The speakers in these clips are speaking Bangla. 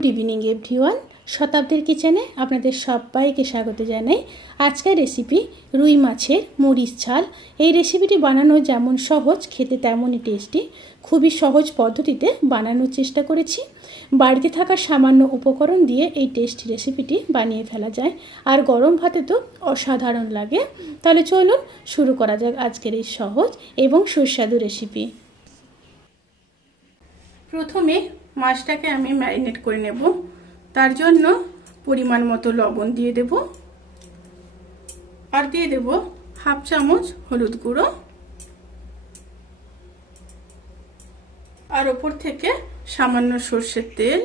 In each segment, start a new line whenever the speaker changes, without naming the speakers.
গুড ইভিনিং এভরিওয়ান শতাব্দীর কিচেনে আপনাদের সবাইকে স্বাগত জানাই। আজকের রেসিপি রুই মাছের মরিচ ঝাল। এই রেসিপিটি বানানো যেমন সহজ, খেতে তেমনই টেস্টি খুবই সহজ পদ্ধতিতে বানানোর চেষ্টা করেছি। বাড়িতে থাকা সামান্য উপকরণ দিয়ে এই টেস্টি রেসিপিটি বানিয়ে ফেলা যায়। আর গরম ভাতে তো অসাধারণ লাগে। তাহলে চলুন শুরু করা যাক আজকের এই সহজ এবং সুস্বাদু রেসিপি প্রথমে মাছটাকে আমি ম্যারিনেট করে নেব। তার জন্য পরিমাণ মতো লবণ দিয়ে দেব। আর দিয়ে দেব হাফ চামচ হলুদ গুঁড়ো। আর ওপর থেকে সামান্য সর্ষের তেল।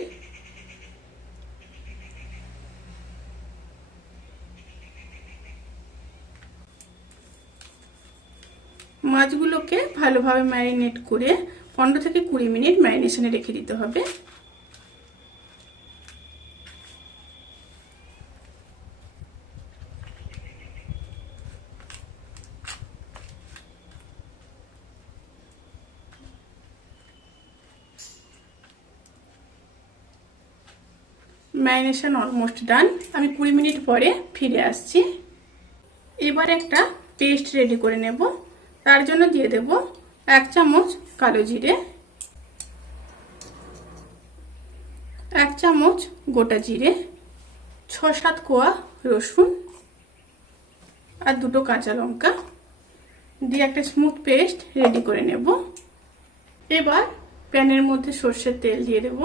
মাছগুলোকে ভালোভাবে ম্যারিনেট করে পনেরো থেকে কুড়ি মিনিট ম্যারিনেশনে রেখে দিতে হবে। Marination almost done. আমি কুড়ি মিনিট পরে ফিরে আসছি। এবার একটা পেস্ট রেডি করে নেব। তার জন্য দিয়ে দেব এক চামচ কালো জিরে, এক চামচ গোটা জিরে ছ সাত কোয়া রসুন আর দুটো কাঁচা লঙ্কা দিয়ে একটা স্মুথ পেস্ট রেডি করে নেব। এবার প্যানের মধ্যে সর্ষের তেল দিয়ে দেব।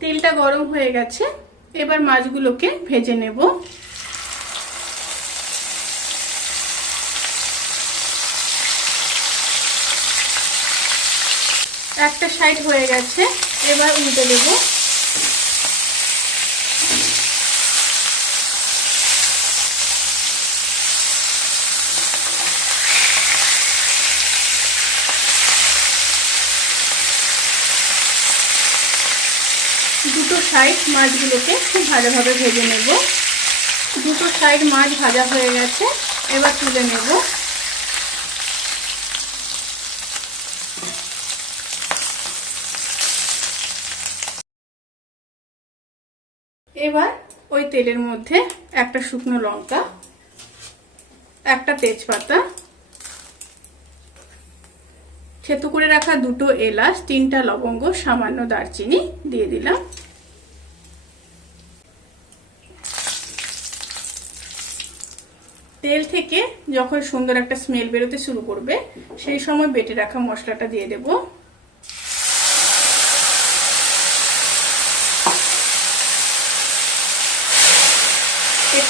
তেলটা গরম হয়ে গেছে, এবার মাছগুলোকে ভেজে নেব। একটা সাইড হয়ে গেছে, এবার উল্টে দেব। দুটো সাইড মাছগুলোকে খুব ভালোভাবে ভেজে নেব। দুটো সাইড মাছ ভাজা হয়ে গেছে, এবার তুলে নেব। এবার ওই তেলের মধ্যে একটা শুকনো লঙ্কা, একটা তেজপাতা, থেতু করে রাখা দুটো এলাচ, তিনটা লবঙ্গ, সামান্য দারচিনি দিয়ে দিলাম। তেল থেকে যখন সুন্দর একটা স্মেল বেরোতে শুরু করবে, সেই সময় বেটে রাখা মশলাটা দিয়ে দেব।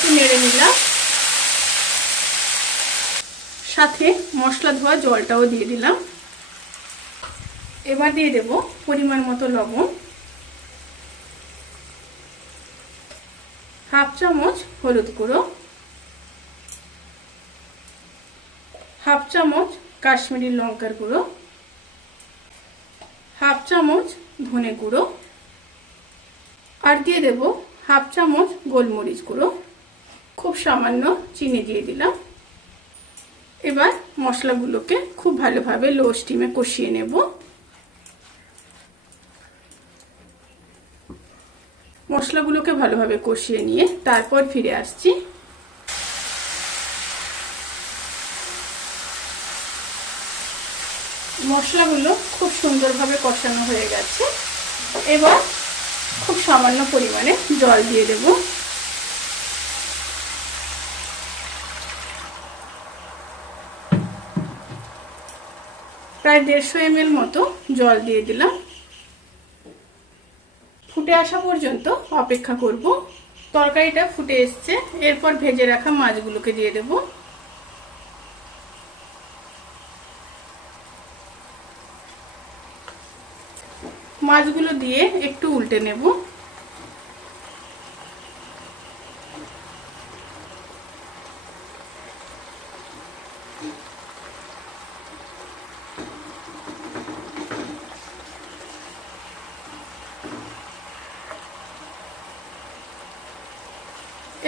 একটু নেড়ে নিলাম। সাথে মশলা ধোয়া জলটাও দিয়ে দিলাম। এবার দিয়ে দেব পরিমাণ মতো লবণ। হাফ চামচ হলুদ গুঁড়ো। হাফ চামচ কাশ্মীরি লঙ্কার গুঁড়ো। হাফ চামচ ধনে গুঁড়ো। আর দিয়ে দেব হাফ চামচ গোলমরিচ গুঁড়ো। খুব সামান্য চিনি দিয়ে দিলাম। এবার মশলাগুলোকে খুব ভালোভাবে লো স্টিমে কষিয়ে নেব। মশলাগুলোকে ভালোভাবে কষিয়ে নিয়ে তারপর ফিরে আসছি। মশলাগুলো খুব সুন্দরভাবে কষানো হয়ে গেছে। এবার খুব সামান্য পরিমাণে জল দিয়ে দেব। প্রায় দেড়শো এম মতো জল দিয়ে দিলাম। ফুটে আসা পর্যন্ত অপেক্ষা করব। তরকারিটা ফুটে এসছে। এরপর ভেজে রাখা মাছগুলোকে দিয়ে দেবো। মাছগুলো দিয়ে একটু উল্টে নেব।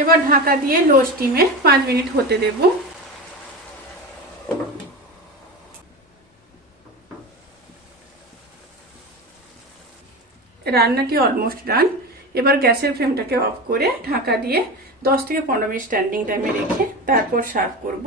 এবার ঢাকা দিয়ে লো স্টিমে পাঁচ মিনিট হতে দেব। রান্নাটি অলমোস্ট ডান এবার গ্যাসের ফ্লেমটাকে অফ করে ঢাকা দিয়ে দশ থেকে পনেরো মিনিট স্ট্যান্ডিং টাইমে রেখে তারপর সার্ভ করব।